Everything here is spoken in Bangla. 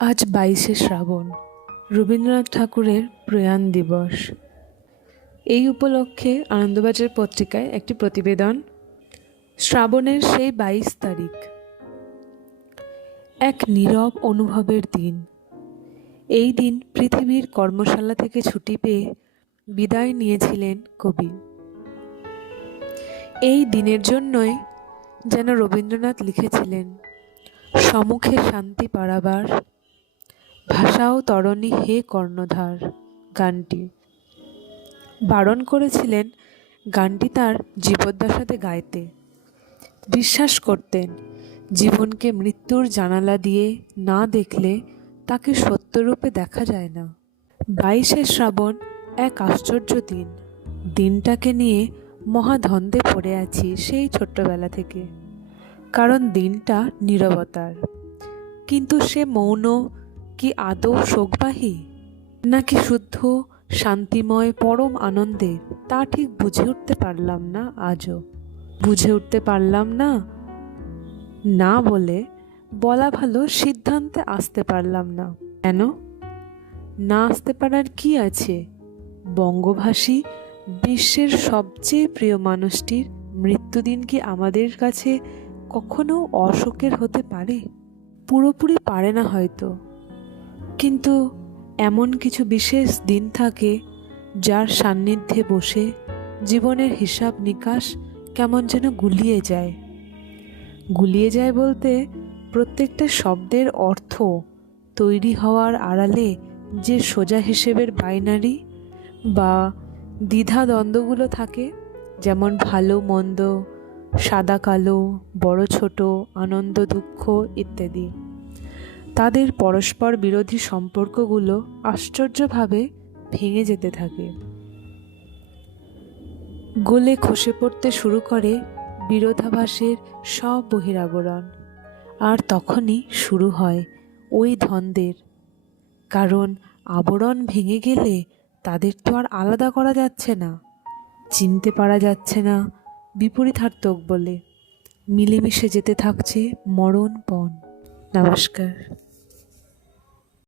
আজ 22শে শ্রাবণ, রবীন্দ্রনাথ ঠাকুরের প্রয়াণ দিবস। এই উপলক্ষে আনন্দবাজার পত্রিকায় একটি প্রতিবেদন। শ্রাবণের সেই 22 তারিখ, এক নীরব অনুভবের দিন। এই দিন পৃথিবীর কর্মশালা থেকে ছুটি পেয়ে বিদায় নিয়েছিলেন কবি। এই দিনের জন্যই যেন রবীন্দ্রনাথ লিখেছিলেন, সমুখে শান্তি পাড়াবার, ভাষাও তরণী হে কর্ণধার গানটি। বারণ করেছিলেন গানটি তার জীবদ্দশাতে গাইতে। বিশ্বাস করতেন, জীবনকে মৃত্যুর জানালা দিয়ে না দেখলে তাকে সত্যরূপে দেখা যায় না। 22শে শ্রাবণ এক আশ্চর্য দিন। দিনটাকে নিয়ে মহাধন্দে পড়ে আছি সেই ছোট্টবেলা থেকে। কারণ দিনটা নীরবতার। কিন্তু সে মৌন কি আদৌ শোকবাহী, নাকি শুদ্ধ শান্তিময় পরম আনন্দের, তা ঠিক বুঝে উঠতে পারলাম না। আজও বুঝে উঠতে পারলাম না। না বলে বলা ভালো, সিদ্ধান্তে আসতে পারলাম না। কেন না আসতে পারার কি আছে? বঙ্গভাষী বিশ্বের সবচেয়ে প্রিয় মানুষটির মৃত্যুদিন কি আমাদের কাছে কখনো অশোকের হতে পারে? পুরোপুরি পারে না হয়তো, কিন্তু এমন কিছু বিশেষ দিন থাকে যার সান্নিধ্যে বসে জীবনের হিসাব নিকাশ কেমন যেন গুলিয়ে যায়। গুলিয়ে যায় বলতে, প্রত্যেকটা শব্দের অর্থ তৈরি হওয়ার আড়ালে যে সোজা হিসেবের বাইনারি বা দ্বিধাদ্বন্দ্বগুলো থাকে, যেমন ভালো মন্দ, সাদা কালো, বড় ছোট, আনন্দ দুঃখ ইত্যাদি, তাদের পরস্পর বিরোধী সম্পর্কগুলো আশ্চর্যভাবে ভেঙে যেতে থাকে। গলে খসে পড়তে শুরু করে বিরোধাভাসের সব বহিরাবরণ। আর তখনই শুরু হয় ওই দ্বন্দ্বের। কারণ আবরণ ভেঙে গেলে তাদের তো আর আলাদা করা যাচ্ছে না, চিনতে পারা যাচ্ছে না বিপরীতার্থক বলে। মিলেমিশে যেতে থাকছে মরণপণ। নমস্কার।